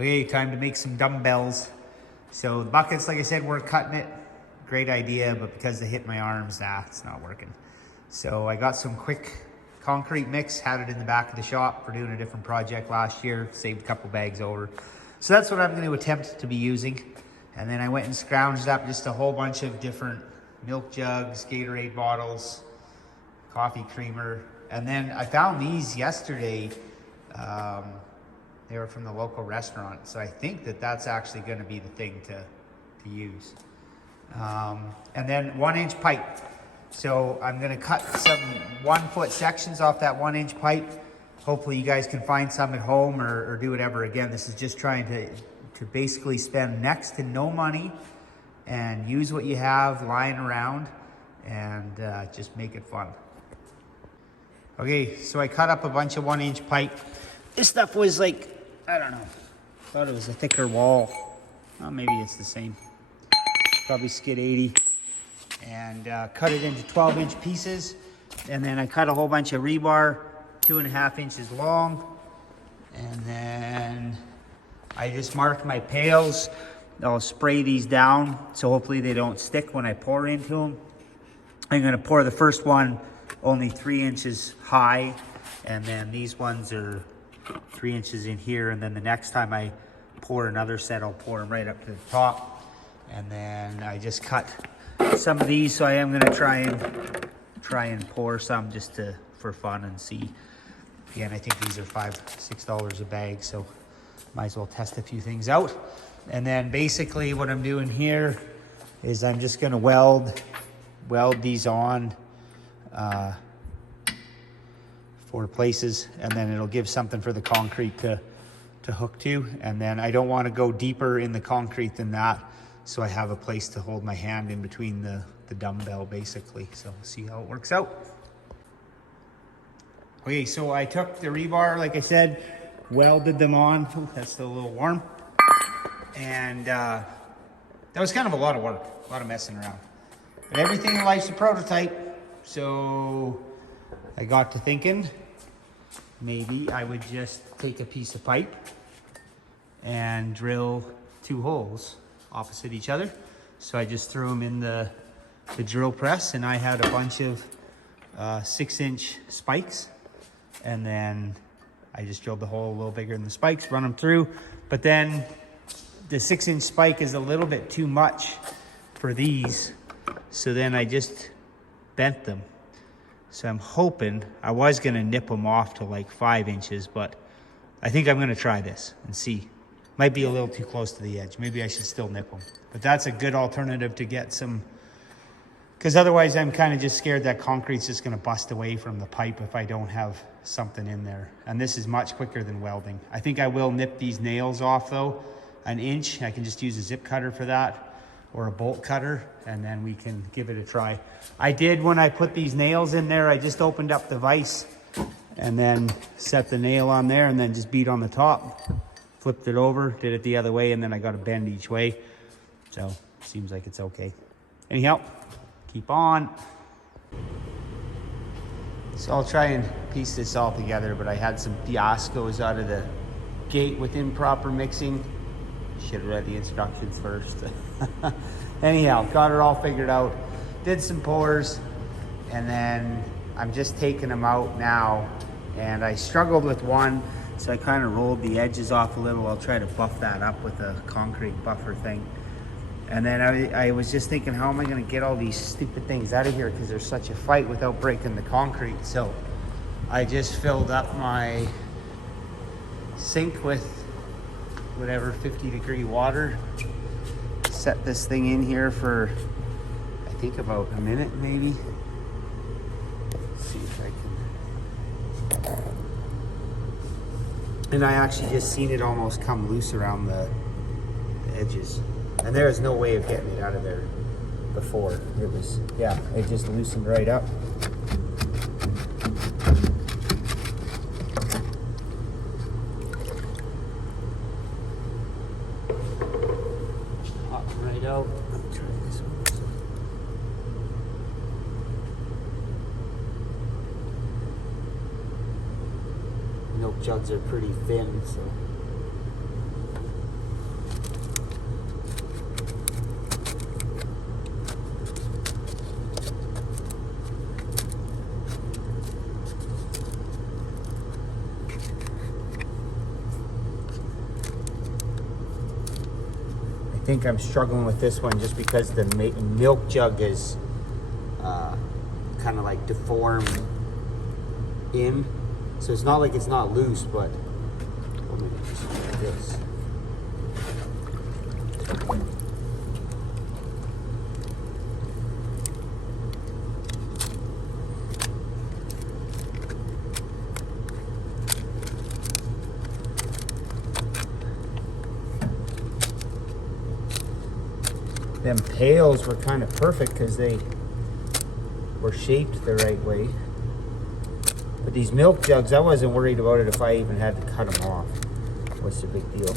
Okay, time to make some dumbbells. So the buckets, like I said, we're cutting it. Great idea, but because they hit my arms, it's not working. So I got some quick concrete mix, had it in the back of the shop for doing a different project last year, saved a couple bags over. So that's what I'm going to attempt to be using. And then I went and scrounged up just a whole bunch of different milk jugs, Gatorade bottles, coffee creamer. And then I found these yesterday. They were from the local restaurant. So I think that that's actually going to be the thing to use. And then 1-inch pipe. So I'm going to cut some 1-foot sections off that 1-inch pipe. Hopefully you guys can find some at home or do whatever. Again, this is just trying to basically spend next to no money and use what you have lying around and just make it fun. Okay, so I cut up a bunch of 1-inch pipe. This stuff was like, I don't know, thought it was a thicker wall. Well, maybe it's the same. Probably skid 80. And cut it into 12-inch pieces. And then I cut a whole bunch of rebar, 2.5 inches long. And then I just marked my pails. I'll spray these down so hopefully they don't stick when I pour into them. I'm gonna pour the first one only 3 inches high. And then these ones are 3 inches in here. And then the next time I pour another set, I'll pour them right up to the top. And then I just cut some of these, so I am going to try and pour some just for fun and see. Again, I think these are $5-6 a bag, so might as well test a few things out. And then basically what I'm doing here is I'm just going to weld these on 4 places, and then it'll give something for the concrete to hook to. And then I don't want to go deeper in the concrete than that, so I have a place to hold my hand in between the dumbbell basically. So we'll see how it works out. Okay, so I took the rebar, like I said, welded them on. Ooh, that's still a little warm. And that was kind of a lot of work, a lot of messing around. But everything in life's a prototype. So I got to thinking, maybe I would just take a piece of pipe and drill 2 holes opposite each other. So I just threw them in the drill press, and I had a bunch of 6-inch spikes, and then I just drilled the hole a little bigger than the spikes, run them through. But then the 6-inch spike is a little bit too much for these, so then I just bent them. So I'm hoping, I was gonna nip them off to like 5 inches, but I think I'm gonna try this and see. Might be a little too close to the edge. Maybe I should still nip them. But that's a good alternative to get some, because otherwise I'm kind of just scared that concrete's just gonna bust away from the pipe if I don't have something in there. And this is much quicker than welding. I think I will nip these nails off though, 1 inch. I can just use a zip cutter for that, or a bolt cutter, and then we can give it a try. I did, when I put these nails in there, I just opened up the vise and then set the nail on there and then just beat on the top. Flipped it over, did it the other way, and then I got a bend each way. So, seems like it's okay. Anyhow, keep on. So I'll try and piece this all together, but I had some fiascos out of the gate with improper mixing. Should have read the instructions first. Anyhow, got it all figured out. Did some pours, and then I'm just taking them out now. And I struggled with one, so I kind of rolled the edges off a little. I'll try to buff that up with a concrete buffer thing. And then I was just thinking, how am I going to get all these stupid things out of here, because there's such a fight without breaking the concrete. So I just filled up my sink with whatever 50-degree water. Set this thing in here for, I think, about a minute maybe. Let's see if I can. And I actually just seen it almost come loose around the edges. And there is no way of getting it out of there before. It was, yeah, it just loosened right up. Pop right out. Let me try this one. Milk jugs are pretty thin, so think I'm struggling with this one just because the milk jug is kind of like deformed in. So it's not like it's not loose, but let me just like this. Them pails were kind of perfect because they were shaped the right way. But these milk jugs, I wasn't worried about it if I even had to cut them off. What's the big deal?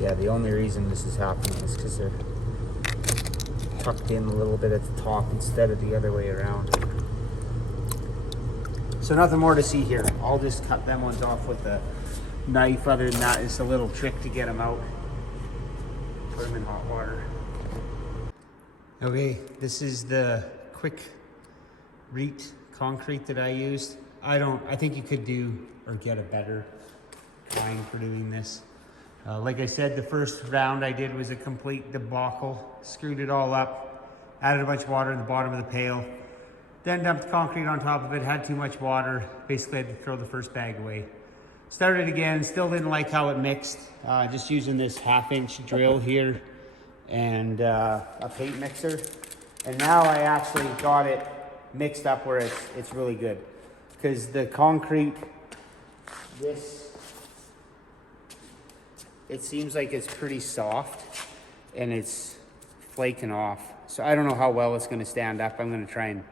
Yeah, the only reason this is happening is because they're tucked in a little bit at the top instead of the other way around. So nothing more to see here. I'll just cut them ones off with a knife. Other than that, it's a little trick to get them out. Put them in hot water. Okay, this is the quick reet concrete that I used. I think you could do or get a better kind for doing this. Like I said, the first round I did was a complete debacle. Screwed it all up, added a bunch of water in the bottom of the pail, then dumped concrete on top of it, had too much water, basically had to throw the first bag away. Started again, still didn't like how it mixed, just using this 1/2-inch drill here and a paint mixer. And now I actually got it mixed up where it's really good. Because the concrete, it seems like it's pretty soft and it's flaking off. So I don't know how well it's gonna stand up. I'm gonna try and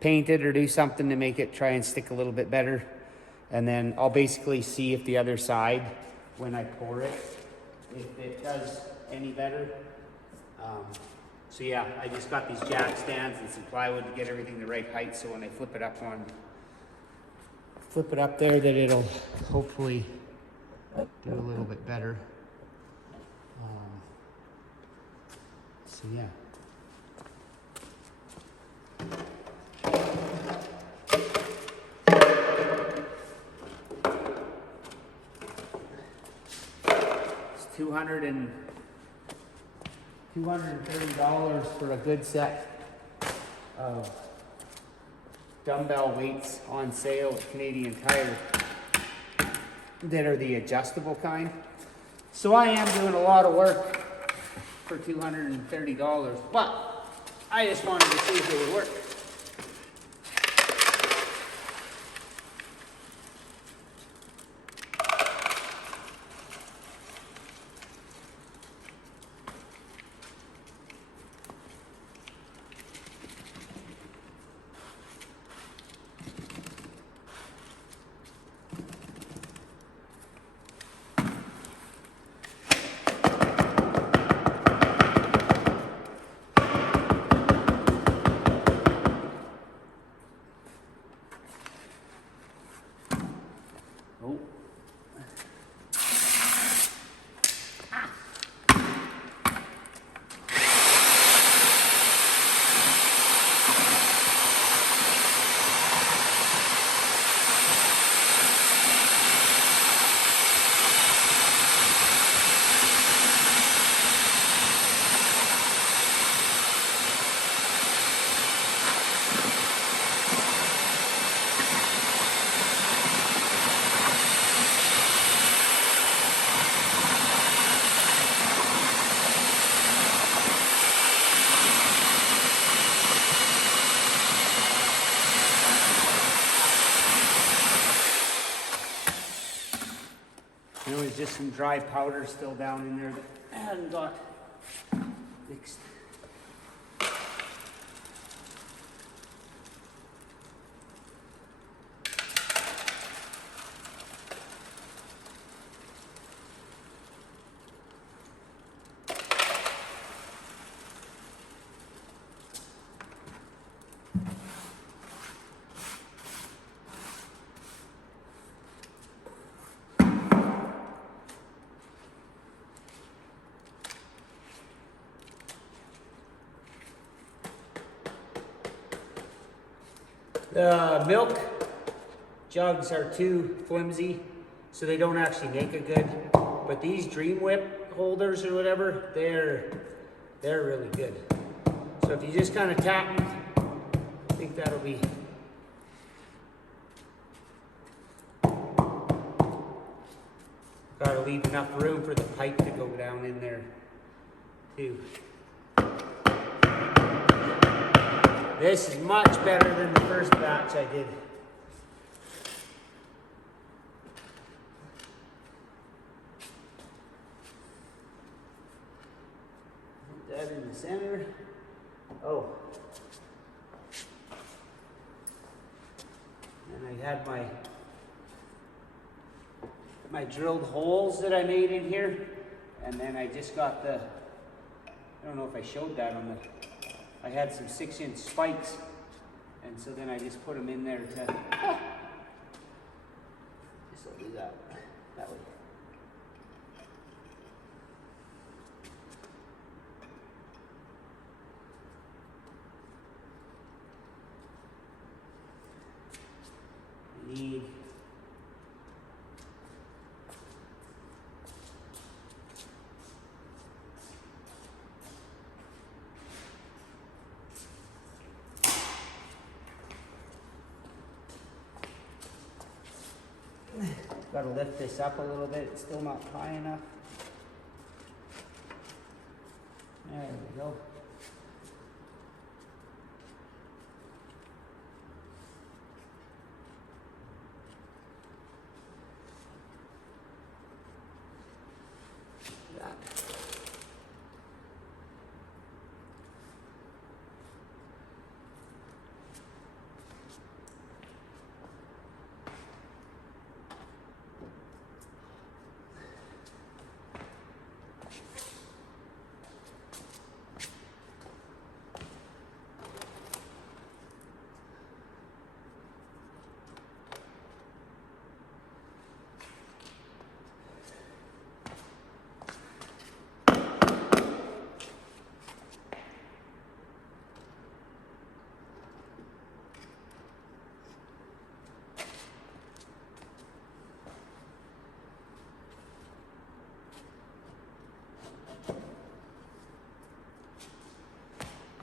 paint it or do something to make it try and stick a little bit better. And then I'll basically see if the other side, when I pour it, if it does any better. So yeah, I just got these jack stands and some plywood to get everything the right height, so when I flip it up there, that it'll hopefully do a little bit better. So yeah. It's $230 for a good set of dumbbell weights on sale at Canadian Tire that are the adjustable kind. So I am doing a lot of work for $230, but I just wanted to see if it would work. Oh. There was just some dry powder still down in there that I hadn't got fixed. The milk jugs are too flimsy, so they don't actually make it good. But these Dream Whip holders or whatever, they're really good. So if you just kind of tap them, I think that'll be. Gotta leave enough room for the pipe to go down in there too. This is much better than the first batch I did. Put that in the center. Oh. And I had my drilled holes that I made in here, and then I just got the, I don't know if I showed that on the, I had some 6-inch spikes, and so then I just put them in there to, just I'll do that way. Need got to lift this up a little bit. It's still not high enough. There we go. That.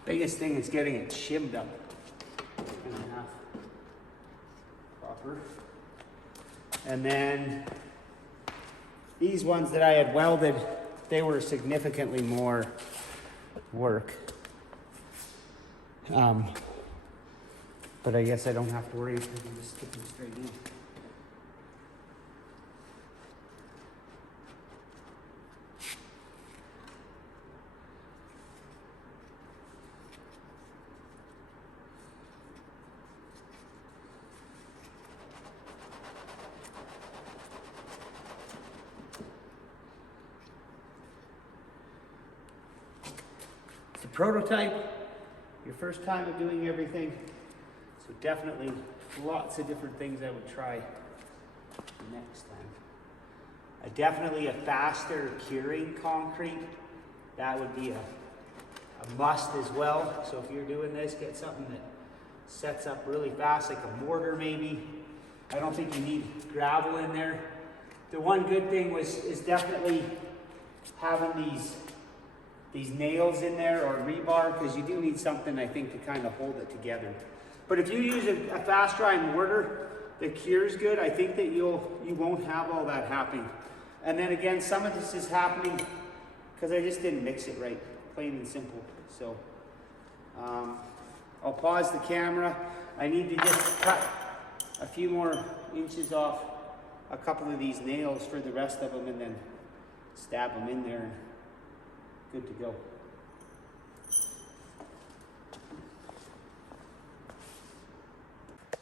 Biggest thing is getting it shimmed up in half proper. And then these ones that I had welded, they were significantly more work. But I guess I don't have to worry because I can just stick them straight in. Prototype, your first time of doing everything, so definitely lots of different things I would try next time. Definitely a faster curing concrete, that would be a must as well. So if you're doing this, get something that sets up really fast, like a mortar maybe. I don't think you need gravel in there. The one good thing is definitely having these nails in there or rebar, because you do need something, I think, to kind of hold it together. But if you use a fast dry mortar that cures good, I think that you won't have all that happening. And then again, some of this is happening because I just didn't mix it right, plain and simple. So I'll pause the camera. I need to just cut a few more inches off a couple of these nails for the rest of them, and then stab them in there. Good to go.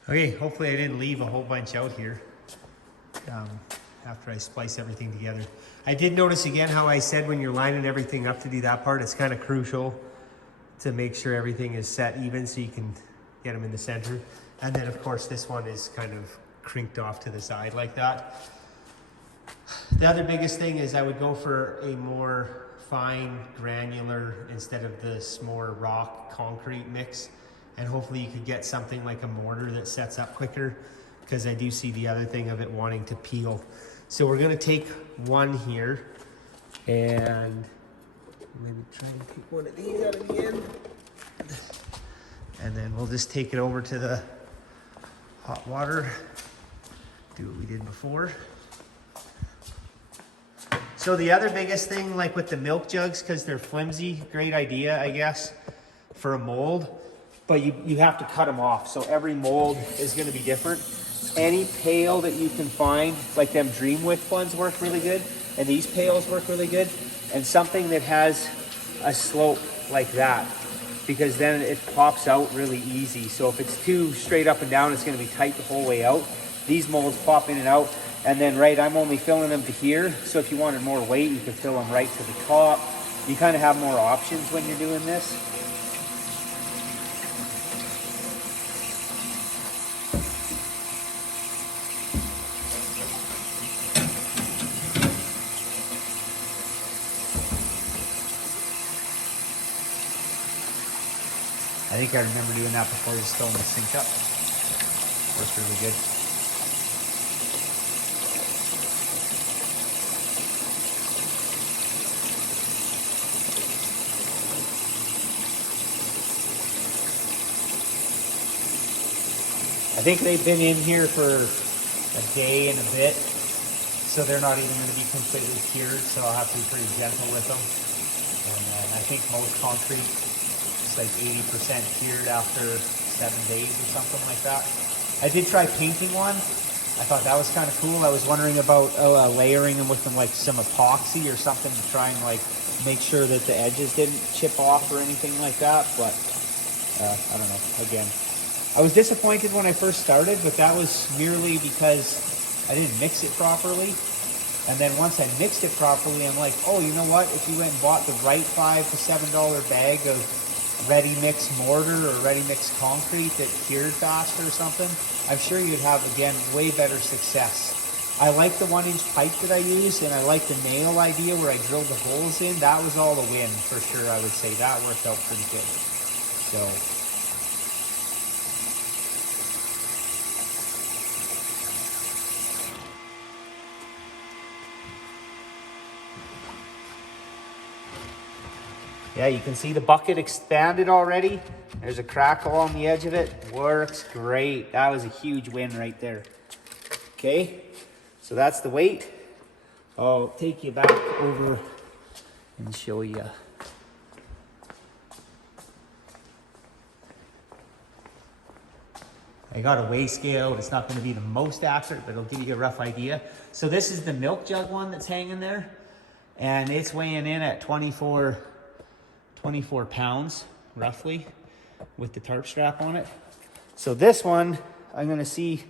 Okay, hopefully I didn't leave a whole bunch out here after I splice everything together. I did notice again how I said when you're lining everything up to do that part, it's kind of crucial to make sure everything is set even so you can get them in the center. And then of course this one is kind of crinked off to the side like that. The other biggest thing is I would go for a more fine granular instead of this more rock concrete mix. and hopefully you could get something like a mortar that sets up quicker, because I do see the other thing of it wanting to peel. So we're gonna take one here and maybe try and take one of these out of the end. And then we'll just take it over to the hot water, do what we did before. So the other biggest thing, like with the milk jugs, because they're flimsy, great idea, I guess, for a mold, but you have to cut them off. So every mold is gonna be different. Any pail that you can find, like them Dream Width ones work really good, and these pails work really good, and something that has a slope like that, because then it pops out really easy. So if it's too straight up and down, it's gonna be tight the whole way out. These molds pop in and out. And then, right, I'm only filling them to here. So if you wanted more weight, you could fill them right to the top. You kind of have more options when you're doing this. I think I remember doing that before the stone was synced up. Works really good. I think they've been in here for a day and a bit, so they're not even going to be completely cured, so I'll have to be pretty gentle with them. And I think most concrete is like 80% cured after 7 days or something like that. I did try painting one. I thought that was kind of cool. I was wondering about layering them with like some epoxy or something to try and like make sure that the edges didn't chip off or anything like that, but I don't know, again. I was disappointed when I first started, but that was merely because I didn't mix it properly. And then once I mixed it properly, I'm like, oh, you know what? If you went and bought the right $5 to $7 bag of ready mix mortar or ready mix concrete that cured faster or something, I'm sure you'd have, again, way better success. I like the 1-inch pipe that I used, and I like the nail idea where I drilled the holes in. That was all a win for sure, I would say. That worked out pretty good. So. Yeah, you can see the bucket expanded already. There's a crack along the edge of it. Works great. That was a huge win right there. Okay, so that's the weight. I'll take you back over and show you. I got a weigh scale. It's not going to be the most accurate, but it'll give you a rough idea. So this is the milk jug one that's hanging there, and it's weighing in at 24 pounds roughly with the tarp strap on it. So this one, I'm gonna see,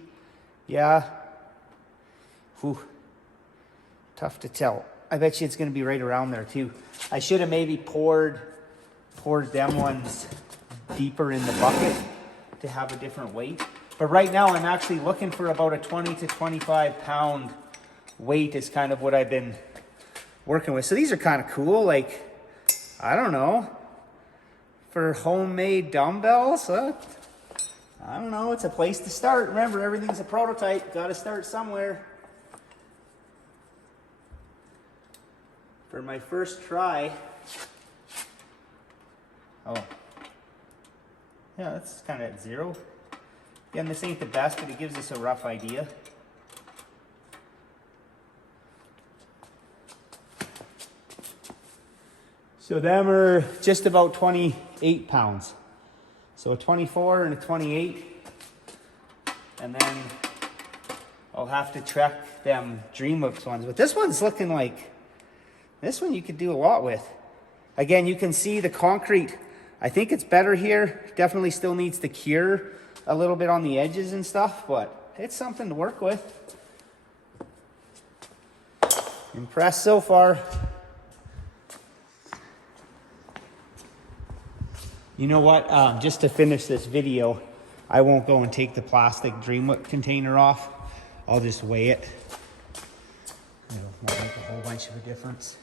yeah, whew, tough to tell. I bet you it's gonna be right around there too. I should have maybe poured them ones deeper in the bucket to have a different weight. But right now I'm actually looking for about a 20 to 25 pound weight is kind of what I've been working with. So these are kind of cool, like, I don't know, for homemade dumbbells, I don't know, it's a place to start. Remember, everything's a prototype, gotta start somewhere. For my first try, oh, yeah, that's kind of at 0. Again, this ain't the best, but it gives us a rough idea. So them are just about 28 pounds. So a 24 and a 28. And then I'll have to track them DreamWorks ones. But this one's looking like, this one you could do a lot with. Again, you can see the concrete. I think it's better here. Definitely still needs to cure a little bit on the edges and stuff, but it's something to work with. Impressed so far. You know what, just to finish this video, I won't go and take the plastic DreamWorks container off. I'll just weigh it. It'll make a whole bunch of a difference.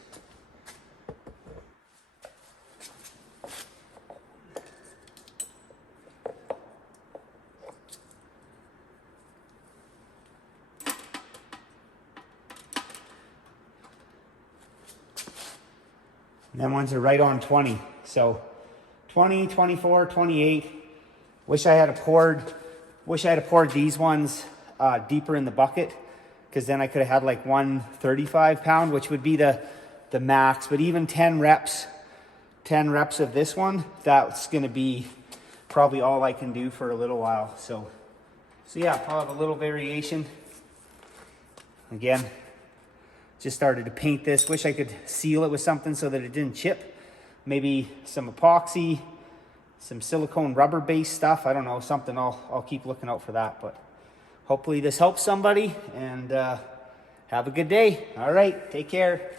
And then ones are right on 20. So 20, 24, 28. Wish I had poured these ones deeper in the bucket, because then I could have had like 135 pound, which would be the max. But even 10 reps of this one, that's gonna be probably all I can do for a little while. So yeah, I'll have a little variation. Again, just started to paint this. Wish I could seal it with something so that it didn't chip. Maybe some epoxy, some silicone rubber based stuff. I don't know, something. I'll keep looking out for that. But hopefully this helps somebody, and have a good day. All right, take care.